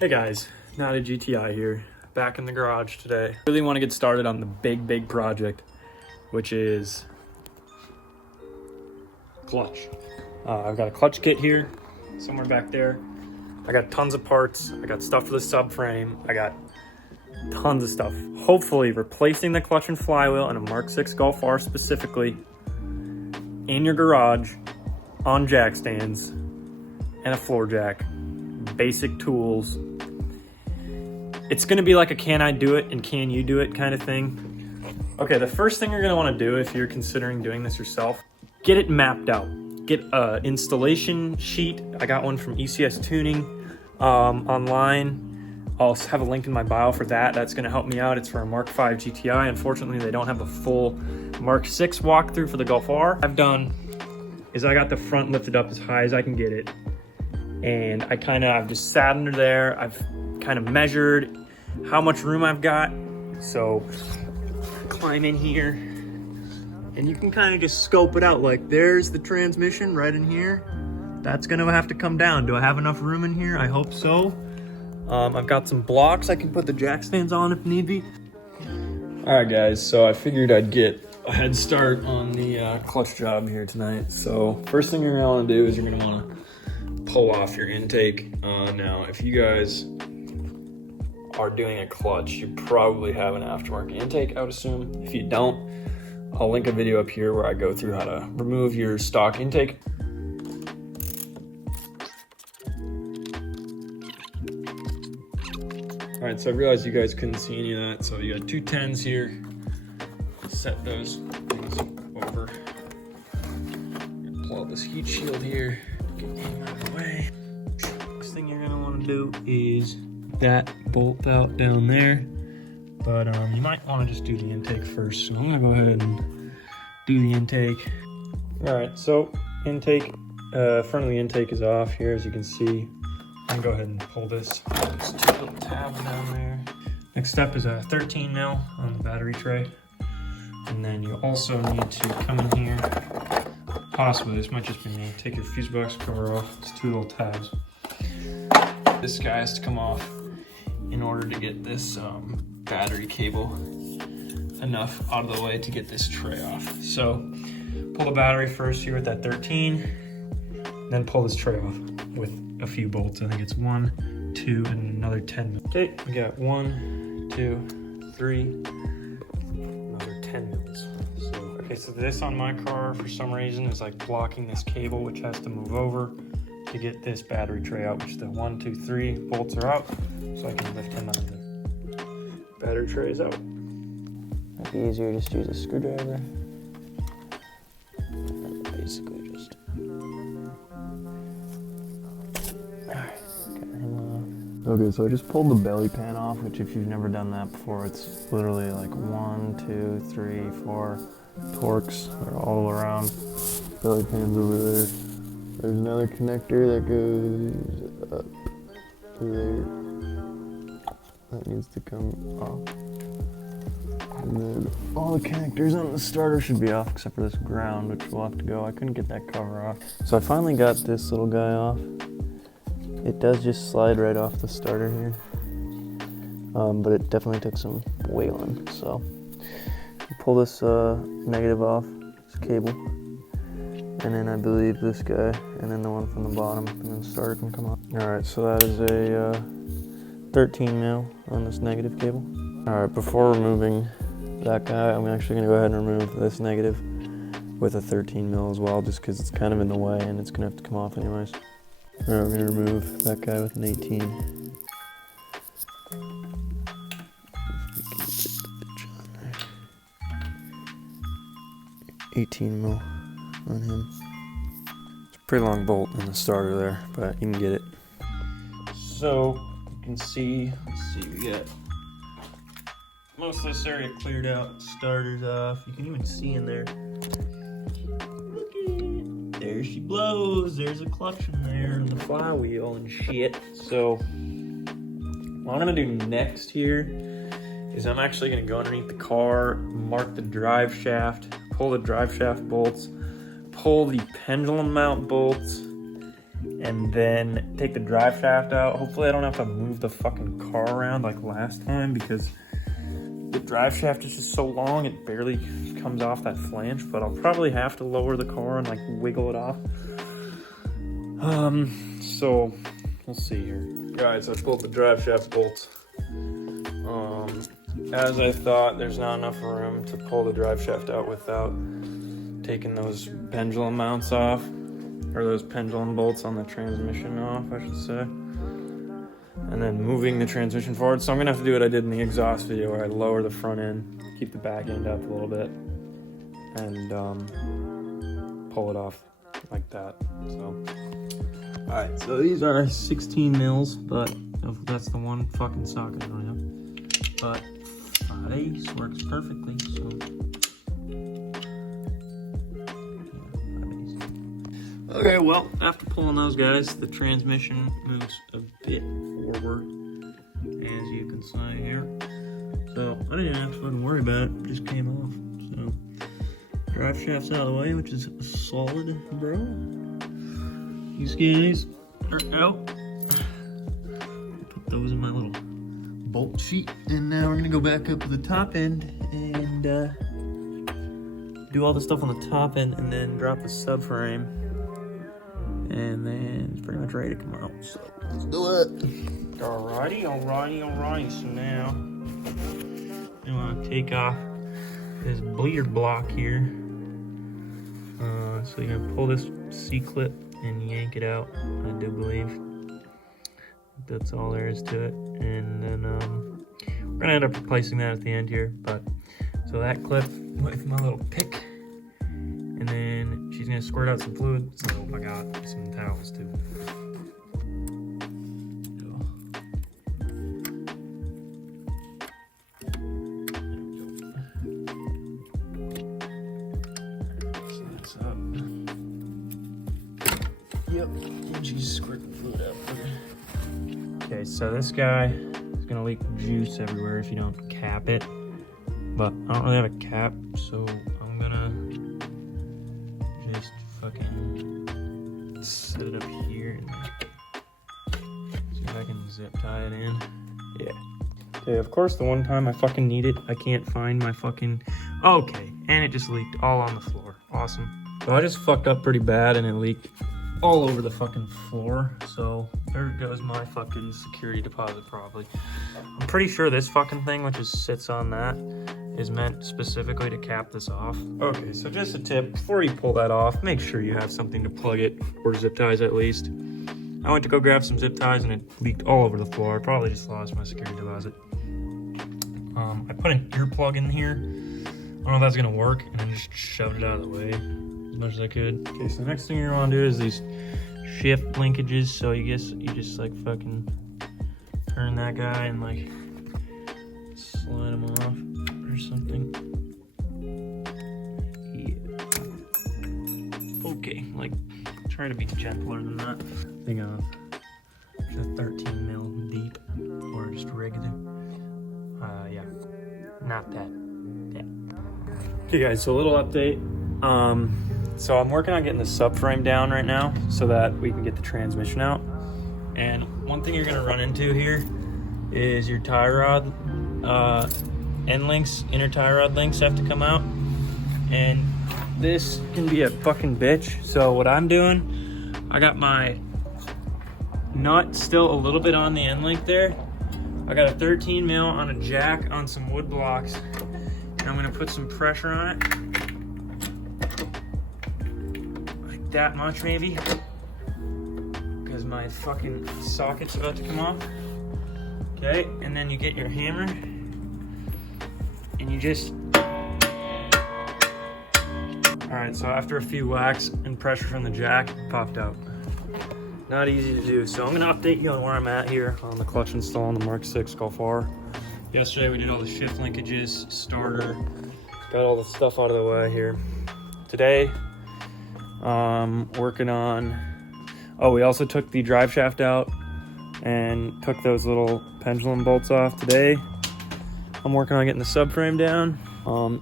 Hey guys, Not a GTI here, back in the garage today. Really want to get started on the big project, which is clutch. I've got a clutch kit here, somewhere back there. I got tons of parts. I got stuff for the subframe. I got tons of stuff. Hopefully replacing the clutch and flywheel in a Mk6 Golf R specifically in your garage on jack stands and a floor jack. Basic tools. It's gonna be like a can I do it and can you do it kind of thing. Okay, the first thing you're gonna wanna do if you're considering doing this yourself, get it mapped out. Get an installation sheet. I got one from ECS Tuning online. I'll have a link in my bio for that. That's gonna help me out. It's for a Mark 5 GTI. Unfortunately, they don't have a full Mark 6 walkthrough for the Golf R. I've done is I got the front lifted up as high as I can get it. And I've just sat under there. I've kind of measured how much room I've got. So climb in here and you can kind of just scope it out. Like there's the transmission right in here. That's gonna have to come down. Do I have enough room in here? I hope so. I've got some blocks I can put the jack stands on if need be. All right guys, so I figured I'd get a head start on the clutch job here tonight. So first thing you're gonna wanna do is you're gonna wanna pull off your intake. Now, if you guys are doing a clutch, you probably have an aftermarket intake, I would assume. If you don't, I'll link a video up here where I go through how to remove your stock intake. All right, so I realized you guys couldn't see any of that. So you got two 10s here. Set those things over. Pull out this heat shield here. Get him out of the way. Next thing you're gonna wanna do is that bolt out down there. But you might wanna just do the intake first. So I'm gonna go ahead and do the intake. All right, so intake, front of the intake is off here, as you can see. I'm gonna go ahead and pull this. There's two little tabs down there. Next step is a 13 mil on the battery tray. And then you also need to come in here. Possibly, this might just be me. Take your fuse box cover off. It's two little tabs. This guy has to come off in order to get this battery cable enough out of the way to get this tray off. So pull the battery first here with that 13, then pull this tray off with a few bolts. I think it's 1, 2, and another 10. Okay, we got 1, 2, 3, another 10 mils. Okay, so this on my car, for some reason, is like blocking this cable, which has to move over to get this battery tray out, which the 1, 2, 3 bolts are out, so I can lift them out of the battery trays out. Might be easier just to use a screwdriver. Basically just... Alright, got him off. Okay, so I just pulled the belly pan off, which if you've never done that before, it's literally like 1, 2, 3, 4 torques are all around. Belly pan's over there. There's another connector that goes up to there. That needs to come off. And then all the connectors on the starter should be off except for this ground, which will have to go. I couldn't get that cover off. So I finally got this little guy off. It does just slide right off the starter here. But it definitely took some whaling, so. Pull this negative off, this cable, and then I believe this guy, and then the one from the bottom, and then the starter can come off. All right, so that is a 13 mil on this negative cable. All right, before removing that guy, I'm actually gonna go ahead and remove this negative with a 13 mil as well, just because it's kind of in the way and it's gonna have to come off anyways. All right, I'm gonna remove that guy with an 18. 18 mil on him. It's a pretty long bolt in the starter there, but you can get it. So you can see, let's see, we got most of this area cleared out, starters off. You can even see in there. Look at it. There she blows. There's a clutch in there and the flywheel and shit. So what I'm gonna do next here is I'm actually gonna go underneath the car, mark the drive shaft, pull the drive shaft bolts, pull the pendulum mount bolts, and then take the drive shaft out. Hopefully I don't have to move the fucking car around like last time, because the drive shaft is just so long it barely comes off that flange, but I'll probably have to lower the car and like wiggle it off. So we'll see here. Guys, I pulled the drive shaft bolts. As I thought, there's not enough room to pull the drive shaft out without taking those pendulum mounts off, or those pendulum bolts on the transmission off, I should say, and then moving the transmission forward. So I'm gonna have to do what I did in the exhaust video, where I lower the front end, keep the back end up a little bit, and pull it off like that. So, all right, so these are 16 mils, but that's the one fucking socket I don't have. But 5/8 works perfectly, so. Okay, well, after pulling those guys, the transmission moves a bit forward, as you can see here. So I didn't have to fucking worry about it, it just came off. So drive shaft's out of the way, which is solid, bro. These guys are out. Put those in my little bolt sheet, and now we're gonna go back up to the top end and do all the stuff on the top end, and then drop the subframe. And then it's pretty much ready to come out, so let's do it. Alrighty. So now I want to take off this bleeder block here. So you're gonna pull this C-clip and yank it out, I do believe. That's all there is to it. And then we're gonna end up replacing that at the end here. But so that clip with my little pick. And then she's gonna squirt out some fluid. So I got some towels too. So that's up. Yep, and she's squirting fluid out there. Okay, so this guy is gonna leak juice everywhere if you don't cap it. But I don't really have a cap, so I'm gonna just fucking set it up here and see if I can zip tie it in. Yeah. Okay, of course the one time I fucking need it, I can't find my fucking... Okay, and it just leaked all on the floor. Awesome. So I just fucked up pretty bad and it leaked all over the fucking floor. So there goes my fucking security deposit probably. I'm pretty sure this fucking thing, which sits on that, is meant specifically to cap this off. Okay, so just a tip, before you pull that off, make sure you have something to plug it, or zip ties at least. I went to go grab some zip ties and it leaked all over the floor. I probably just lost my security deposit. I put an earplug in here. I don't know if that's gonna work, and I just shoved it out of the way as much as I could. Okay, so the next thing you're gonna do is these shift linkages. So you just like fucking turn that guy and like slide him off or something. Yeah. Okay, like try to be gentler than that. Think of just 13 mil deep or just regular. Yeah, not that. Yeah. Okay, guys. So a little update. So I'm working on getting the subframe down right now so that we can get the transmission out. And one thing you're gonna run into here is your tie rod end links, inner tie rod links have to come out, and this can be a fucking bitch. So what I'm doing, I got my nut still a little bit on the end link there. I got a 13 mil on a jack on some wood blocks, and I'm gonna put some pressure on it, like that much maybe, because my fucking socket's about to come off. Okay, and then you get your hammer and you just... Alright, so after a few whacks and pressure from the jack, it popped out. Not easy to do, so I'm gonna update you on where I'm at here on the clutch install on the Mk6 Golf R. Yesterday we did all the shift linkages, starter, got all the stuff out of the way here. Today, working on... Oh, we also took the drive shaft out and took those little pendulum bolts off today. I'm working on getting the subframe down.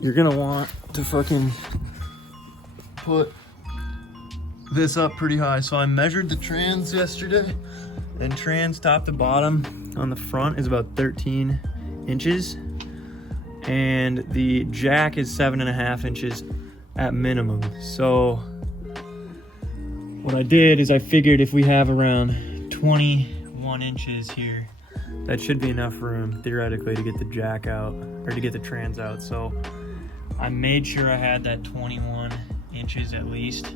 You're gonna want to fucking put this up pretty high. So I measured the trans yesterday, and trans top to bottom on the front is about 13 inches. And the jack is 7.5 inches at minimum. So what I did is I figured if we have around 21 inches here, that should be enough room theoretically to get the jack out, or to get the trans out. So I made sure I had that 21 inches at least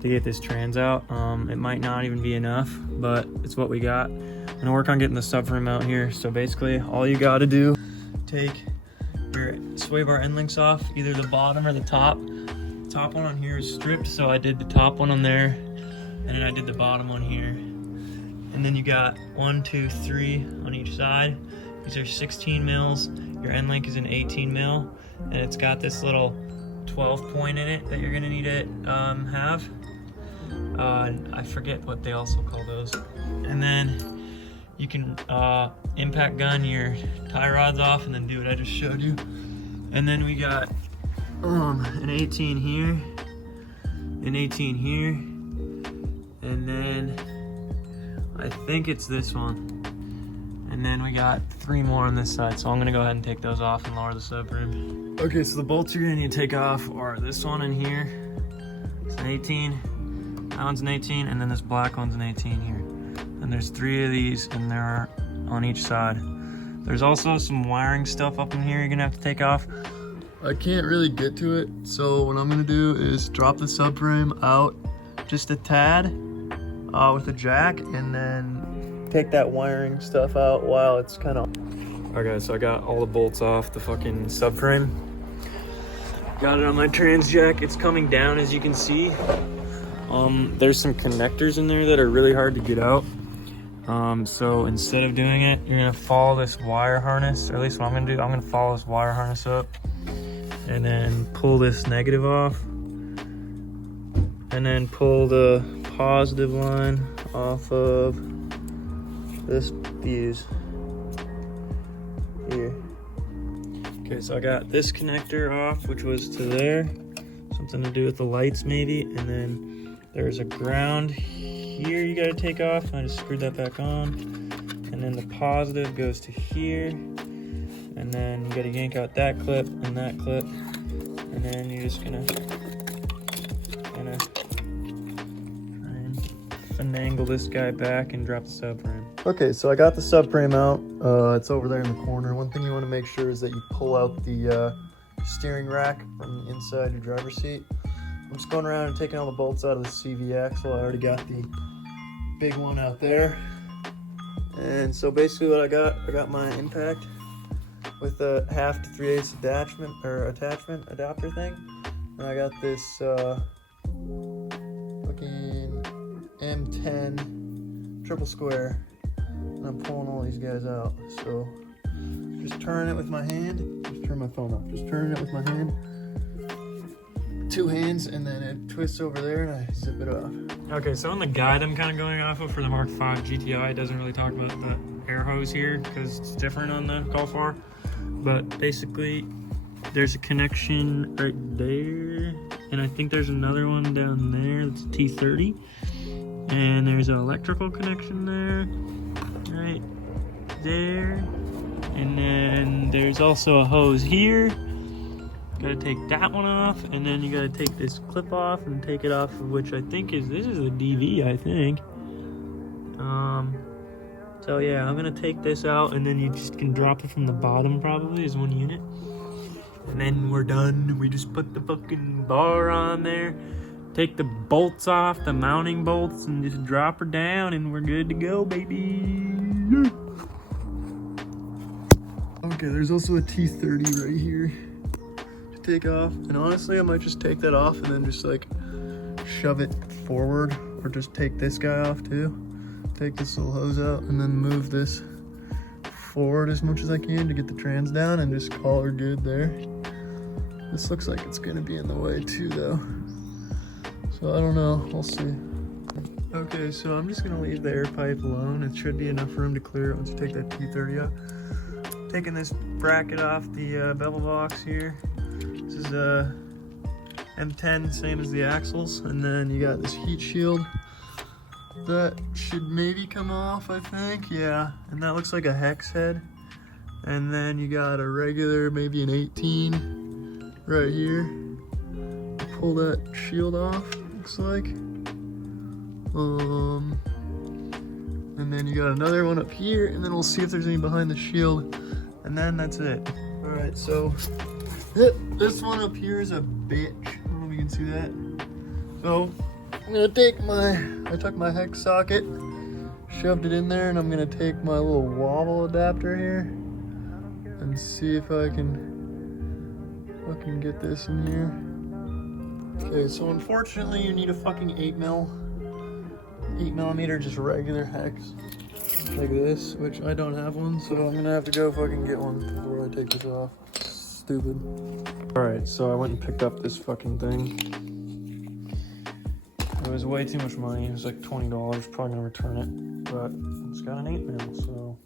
to get this trans out. It might not even be enough, but it's what we got. I'm gonna work on getting the subframe out here. So basically all you gotta do, take your sway bar end links off, either the bottom or the top. The top one on here is stripped, so I did the top one on there, and then I did the bottom one here. And then you got 1, 2, 3 on each side. These are 16 mils. Your end link is an 18 mil, and it's got this little 12 point in it that you're gonna need to have. I forget what they also call those. And then you can impact gun your tie rods off and then do what I just showed you. And then we got an 18 here, an 18 here, and then I think it's this one. And then we got 3 more on this side. So I'm gonna go ahead and take those off and lower the subframe. Okay, so the bolts you're gonna need to take off are this one in here. It's an 18, that one's an 18, and then this black one's an 18 here. And there's 3 of these, and they're on each side. There's also some wiring stuff up in here you're gonna have to take off. I can't really get to it, so what I'm gonna do is drop the subframe out just a tad with a jack, and then take that wiring stuff out while it's kind of... Okay, so I got all the bolts off the fucking subframe. Got it on my trans jack. It's coming down, as you can see. There's some connectors in there that are really hard to get out. So instead of doing it, you're gonna follow this wire harness, or at least what I'm gonna do, I'm gonna follow this wire harness up and then pull this negative off, and then pull the positive line off of this fuse here. Okay, so I got this connector off, which was to there, something to do with the lights maybe, and then there's a ground here you gotta take off. I just screwed that back on, and then the positive goes to here, and then you gotta yank out that clip and that clip, and then you're just gonna finagle this guy back and drop the subframe. Okay, so I got the subframe out. It's over there in the corner. One thing you want to make sure is that you pull out the steering rack from the inside your driver's seat. I'm just going around and taking all the bolts out of the CV axle. I already got the big one out there. And so basically what I got my impact with a 1/2 to 3/8 attachment adapter thing. And I got this fucking M10 triple square, and I'm pulling all these guys out. So just turn it with my hand. Just turn my phone off. Just turn it with my hand. 2 hands, and then it twists over there and I zip it off. Okay, so on the guide I'm kind of going off of for the Mark V GTI, it doesn't really talk about the air hose here because it's different on the Golf R. But basically, there's a connection right there, and I think there's another one down there that's T30. And there's an electrical connection there, right there. And then there's also a hose here. Gotta take that one off, and then you gotta take this clip off and take it off, which I think this is a DV, I think. So yeah, I'm gonna take this out, and then you just can drop it from the bottom probably as one unit. And then we're done. We just put the fucking bar on there, take the bolts off, the mounting bolts, and just drop her down, and we're good to go, baby. Okay, there's also a T30 right here to take off, and honestly I might just take that off and then just like shove it forward, or just take this guy off too. Take this little hose out and then move this forward as much as I can to get the trans down, and just call her good there. This looks like it's gonna be in the way too though, so I don't know, we'll see. Okay, so I'm just gonna leave the air pipe alone. It should be enough room to clear it once you take that T30 out. Taking this bracket off the bevel box here. This is M10, same as the axles. And then you got this heat shield that should maybe come off, I think. Yeah, and that looks like a hex head. And then you got a regular, maybe an 18 right here. Pull that shield off, looks like. And then you got another one up here, and then we'll see if there's any behind the shield. And then that's it. All right, so this one up here is a bitch. I don't know if you can see that. So I'm gonna take I took my hex socket, shoved it in there, and I'm gonna take my little wobble adapter here and see if I can fucking get this in here. Okay, so unfortunately you need a fucking 8mm, just regular hex, like this, which I don't have one, so I'm gonna have to go fucking get one before I take this off. Stupid. All right, so I went and picked up this fucking thing. It was way too much money. It was like $20. Probably gonna return it, but it's got an 8mm, so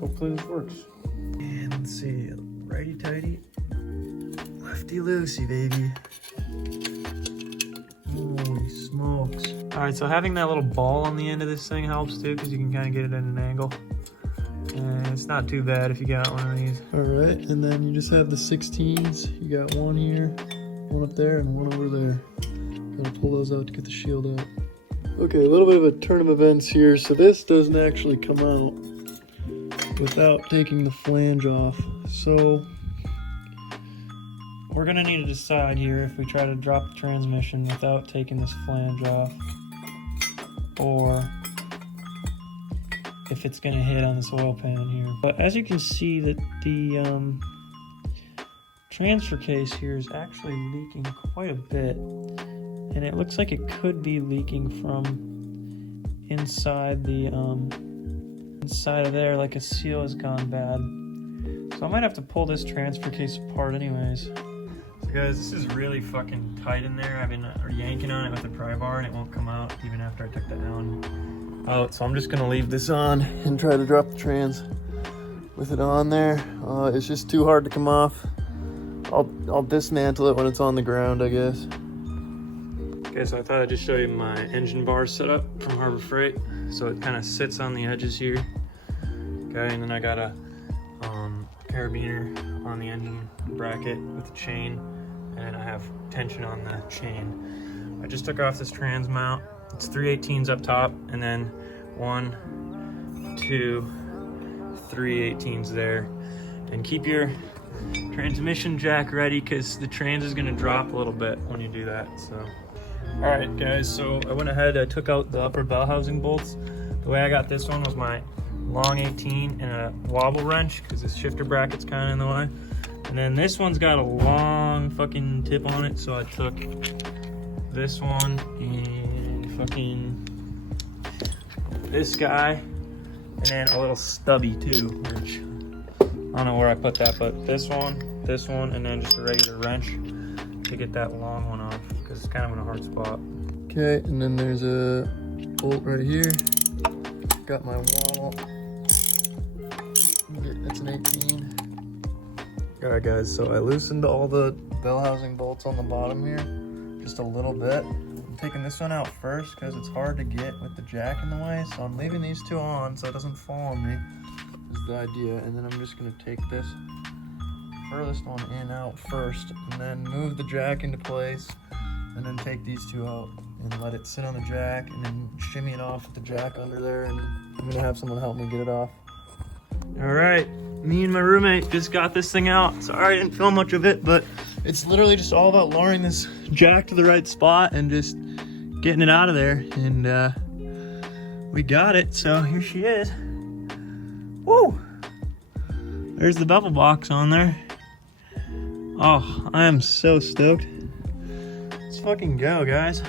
hopefully this works. And let's see, righty tighty, lefty loosey, baby. Holy smokes. All right, so having that little ball on the end of this thing helps too, because you can kind of get it at an angle. And it's not too bad if you got one of these. All right, and then you just have the 16s. You got one here, one up there, and one over there. Gotta pull those out to get the shield out. Okay, a little bit of a turn of events here. So this doesn't actually come out without taking the flange off. So we're gonna need to decide here if we try to drop the transmission without taking this flange off, or if it's gonna hit on this oil pan here. But as you can see, that the transfer case here is actually leaking quite a bit, and it looks like it could be leaking from inside the inside of there, like a seal has gone bad. So I might have to pull this transfer case apart anyways. So guys, this is really fucking tight in there. I've been yanking on it with the pry bar and it won't come out even after I took the Allen out. So I'm just gonna leave this on and try to drop the trans with it on there. It's just too hard to come off. I'll dismantle it when it's on the ground, I guess. Okay, so I thought I'd just show you my engine bar setup from Harbor Freight. So it kind of sits on the edges here. Okay, and then I got a carabiner on the engine bracket with the chain, and I have tension on the chain. I just took off this trans mount. It's 3/18s up top, and then 1, 2, 3/18s there. And keep your transmission jack ready, because the trans is gonna drop a little bit when you do that. So, all right guys, so I went ahead, I took out the upper bell housing bolts. The way I got this one was my long 18 and a wobble wrench, because this shifter bracket's kind of in the way. And then this one's got a long fucking tip on it, so I took this one and fucking this guy, and then a little stubby too, which I don't know where I put that, but this one, and then just a regular wrench to get that long one off, because it's kind of in a hard spot. Okay, and then there's a bolt right here. Got my wall. It's an 18. All right guys, so I loosened all the bell housing bolts on the bottom here, just a little bit. I'm taking this one out first because it's hard to get with the jack in the way, so I'm leaving these two on so it doesn't fall on me, is the idea. And then I'm just gonna take this furthest one in out first, and then move the jack into place, and then take these two out and let it sit on the jack, and then shimmy it off with the jack under there, and I'm gonna have someone help me get it off. All right, me and my roommate just got this thing out. Sorry I didn't film much of it, but it's literally just all about lowering this jack to the right spot and just getting it out of there. And we got it, so here she is. Woo! There's the bevel box on there. Oh, I am so stoked. Let's fucking go, guys.